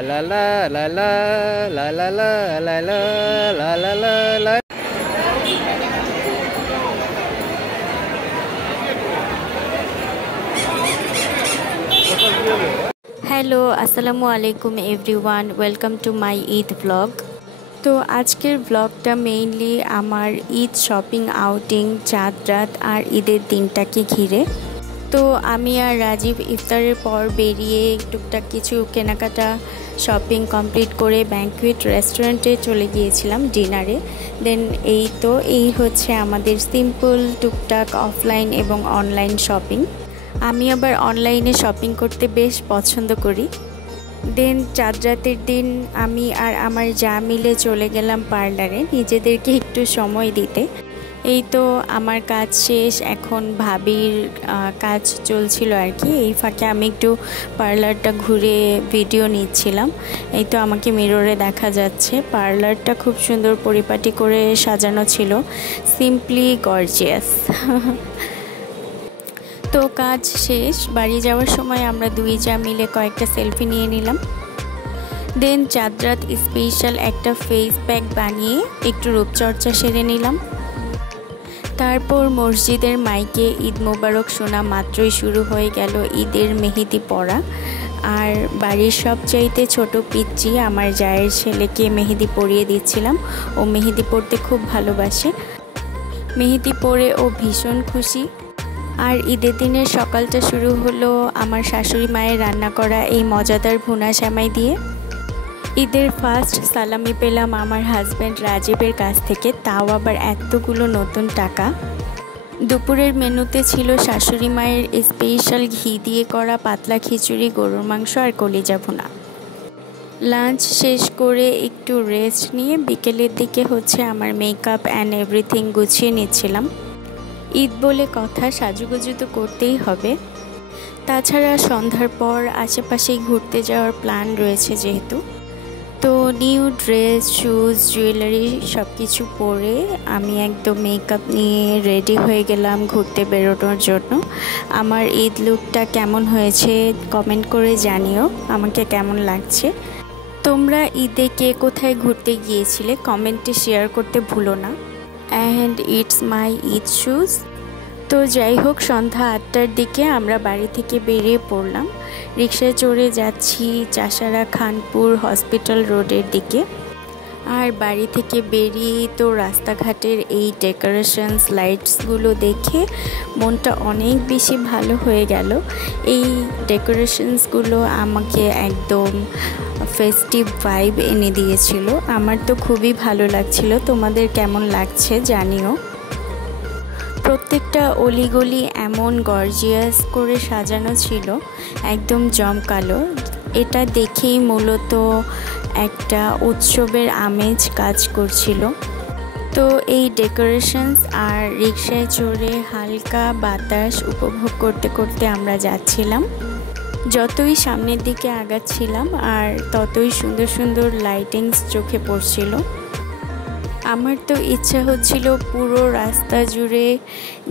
la la la la la la la la la la la la la. Hello, আসসালামু আলাইকুম everyone, welcome to my Eid blog. তো আজকের ব্লগটা mainly আমার Eid shopping outing, চাঁদ রাত আর ঈদের দিনটাকে ঘিরে। তো আমি আর রাজীব ইফতারের পর বেরিয়ে টুকটাক কিছু কেনাকাটা শপিং কমপ্লিট করে ব্যাঙ্কুয়েট রেস্টুরেন্টে চলে গিয়েছিলাম ডিনারে। দেন এই হচ্ছে আমাদের সিম্পল টুকটাক অফলাইন এবং অনলাইন শপিং। আমি আবার অনলাইনে শপিং করতে বেশ পছন্দ করি। দেন চাঁদ রাতের দিন আমি আর আমার যা মিলে চলে গেলাম পার্লারে নিজেদেরকে একটু সময় দিতে। এই তো আমার কাজ শেষ, এখন ভাবির কাজ চলছিল আর কি। এই ফাঁকে আমি একটু পার্লারটা ঘুরে ভিডিও নিচ্ছিলাম। এই তো আমাকে মিররে দেখা যাচ্ছে। পার্লারটা খুব সুন্দর পরিপাটি করে সাজানো ছিল, সিম্পলি গর্জিয়াস। তো কাজ শেষ, বাড়ি যাওয়ার সময় আমরা দুই যা মিলে কয়েকটা সেলফি নিয়ে নিলাম। দেন চাঁদ রাত স্পেশাল একটা ফেস প্যাক বানিয়ে একটু রূপচর্চা সেরে নিলাম। তারপর মসজিদের মাইকে ঈদ মোবারক শোনা মাত্রই শুরু হয়ে গেল ঈদের মেহেদি পরা। আর বাড়ির সবচাইতে ছোট পিচ্চি আমার জায়ের ছেলেকে মেহেদি পরিয়ে দিচ্ছিলাম। ও মেহেদি পরতে খুব ভালোবাসে। মেহেদি পরে ও ভীষণ খুশি। আর ঈদের দিনের সকালটা শুরু হলো আমার শাশুড়ি মায়ের রান্না করা এই মজাদার ভুনা সেমাই দিয়ে। ঈদের ফার্স্ট সালামি পেলাম আমার হাজব্যান্ড রাজীবের কাছ থেকে, তাও আবার এতগুলো নতুন টাকা। দুপুরের মেনুতে ছিল শাশুড়ি মায়ের স্পেশাল ঘি দিয়ে করা পাতলা খিচুড়ি, গরুর মাংস আর কলিজা ভুনা। লাঞ্চ শেষ করে একটু রেস্ট নিয়ে বিকেলের দিকে হচ্ছে আমার মেকআপ অ্যান্ড এভরিথিং গুছিয়ে নিচ্ছিলাম। ঈদ বলে কথা, সাজুগুজু তো করতেই হবে। তাছাড়া সন্ধ্যার পর আশেপাশেই ঘুরতে যাওয়ার প্ল্যান রয়েছে যেহেতু। তো নিউ ড্রেস, শুজ, জুয়েলারি সব কিছু পরে আমি একদম মেকআপ নিয়ে রেডি হয়ে গেলাম ঘুরতে বেরোনোর জন্য। আমার ঈদ লুকটা কেমন হয়েছে কমেন্ট করে জানিও আমাকে কেমন লাগছে। তোমরা ঈদে কে কোথায় ঘুরতে গিয়েছিলে কমেন্টে শেয়ার করতে ভুলো না। And it's my Eid shoes. তো যাই হোক, সন্ধ্যা 8টার দিকে আমরা বাড়ি থেকে বেরিয়ে পড়লাম। রিকশায় চড়ে যাচ্ছি চাষারা খানপুর হসপিটাল রোডের দিকে। আর বাড়ি থেকে বেরিয়ে তো রাস্তাঘাটের এই ডেকোরেশনস, লাইটসগুলো দেখে মনটা অনেক বেশি ভালো হয়ে গেল। এই ডেকোরেশনসগুলো আমাকে একদম ফেস্টিভ ভাইব এনে দিয়েছিল। আমার তো খুবই ভালো লাগছিল, তোমাদের কেমন লাগছে জানিও। প্রত্যেকটা অলিগলি এমন গর্জিয়াস করে সাজানো ছিল, একদম জমকালো। এটা দেখেই মূলত একটা উৎসবের আমেজ কাজ করছিল। তো এই ডেকোরেশনস আর রিকশায় চড়ে হালকা বাতাস উপভোগ করতে করতে আমরা যাচ্ছিলাম। যতই সামনের দিকে আগাচ্ছিলাম আর ততই সুন্দর সুন্দর লাইটিংস চোখে পড়ছিল। আমার তো ইচ্ছা হচ্ছিল পুরো রাস্তা জুড়ে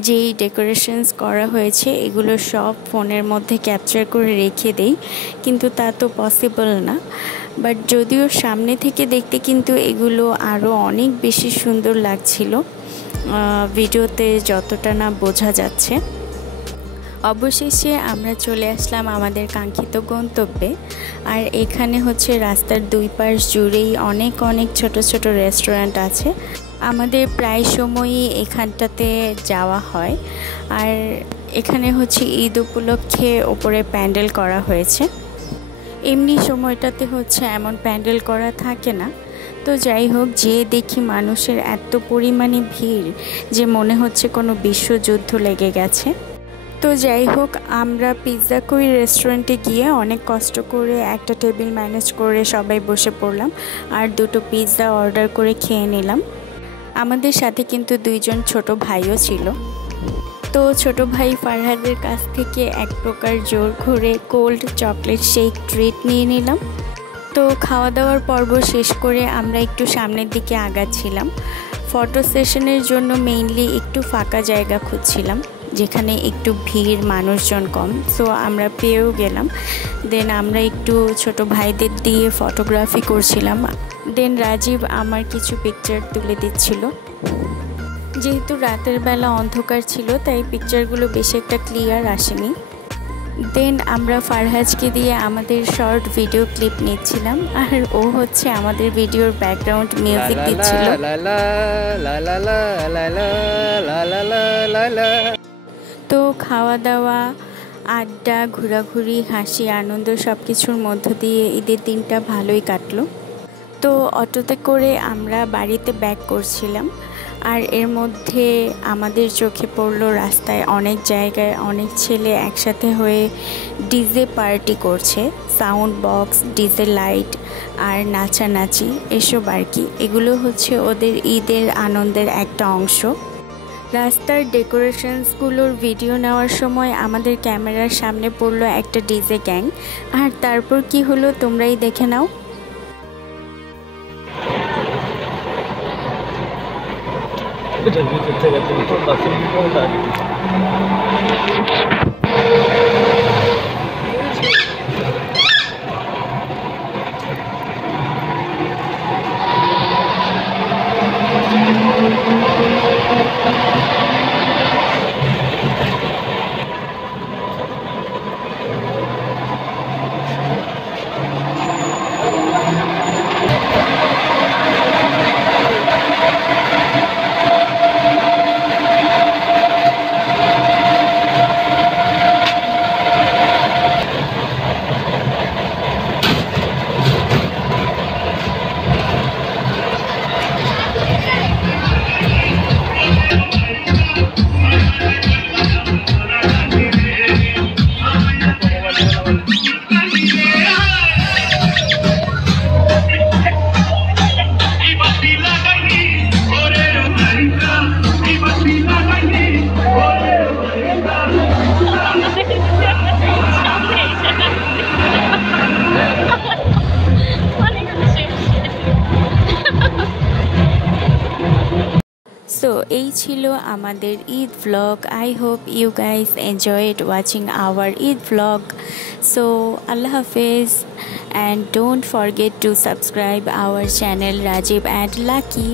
যেই ডেকোরেশনস করা হয়েছে এগুলো সব ফোনের মধ্যে ক্যাপচার করে রেখে দেই, কিন্তু তা তো পসিবল না। বাট যদিও সামনে থেকে দেখতে কিন্তু এগুলো আরও অনেক বেশি সুন্দর লাগছিল, ভিডিওতে যতটা না বোঝা যাচ্ছে। অবশেষে আমরা চলে আসলাম আমাদের কাঙ্ক্ষিত গন্তব্যে। আর এখানে হচ্ছে রাস্তার দুই পাশ জুড়েই অনেক অনেক ছোট ছোট রেস্টুরেন্ট আছে। আমাদের প্রায় সময়ই এখানটাতে যাওয়া হয়। আর এখানে হচ্ছে ঈদ উপলক্ষে ওপরে প্যান্ডেল করা হয়েছে। এমনি সময়টাতে হচ্ছে এমন প্যান্ডেল করা থাকে না। তো যাই হোক, যে দেখি মানুষের এত পরিমাণে ভিড় যে মনে হচ্ছে কোনো বিশ্বযুদ্ধ লেগে গেছে। তো যাই হোক, আমরা পিৎজা কুই রেস্টুরেন্টে গিয়ে অনেক কষ্ট করে একটা টেবিল ম্যানেজ করে সবাই বসে পড়লাম আর দুটো পিৎজা অর্ডার করে খেয়ে নিলাম। আমাদের সাথে কিন্তু দুইজন ছোট ভাইও ছিল। তো ছোট ভাই ফারহাদের কাছ থেকে এক প্রকার জোর করে কোল্ড চকলেট শেক ট্রিট নিয়ে নিলাম। তো খাওয়া দাওয়ার পর্ব শেষ করে আমরা একটু সামনের দিকে আগাচ্ছিলাম। ফটো সেশনের জন্য মেইনলি একটু ফাঁকা জায়গা খুঁজছিলাম যেখানে একটু ভিড়, মানুষজন কম। সো আমরা পেয়েও গেলাম। দেন আমরা একটু ছোট ভাইদের দিয়ে ফটোগ্রাফি করছিলাম। দেন রাজীব আমার কিছু পিকচার তুলে দিচ্ছিল। যেহেতু রাতের বেলা অন্ধকার ছিল তাই পিকচারগুলো বেশি একটা ক্লিয়ার আসেনি। দেন আমরা ফারহাজকে দিয়ে আমাদের শর্ট ভিডিও ক্লিপ নিচ্ছিলাম, আর ও হচ্ছে আমাদের ভিডিওর ব্যাকগ্রাউন্ড মিউজিক দিচ্ছিল। তো খাওয়া দাওয়া, আড্ডা, ঘোরাঘুরি, হাসি, আনন্দ সব কিছুর মধ্য দিয়ে ঈদের দিনটা ভালোই কাটলো। তো অটোতে করে আমরা বাড়িতে ব্যাক করছিলাম, আর এর মধ্যে আমাদের চোখে পড়লো রাস্তায় অনেক জায়গায় অনেক ছেলে একসাথে হয়ে ডিজে পার্টি করছে। সাউন্ড বক্স, ডিজে লাইট আর নাচানাচি এসব আর কি। এগুলো হচ্ছে ওদের ঈদের আনন্দের একটা অংশ। রাস্তার ডেকোরেশনসগুলোর ভিডিও নেওয়ার সময় আমাদের ক্যামেরার সামনে পড়লো একটা ডিজে গ্যাং, আর তারপর কি হলো তোমরাই দেখে নাও। So এই ছিল আমাদের Eid vlog. I hope you guys enjoyed watching our Eid vlog. So Allah Hafiz, and don't forget to subscribe our channel Rajiv and Lucky.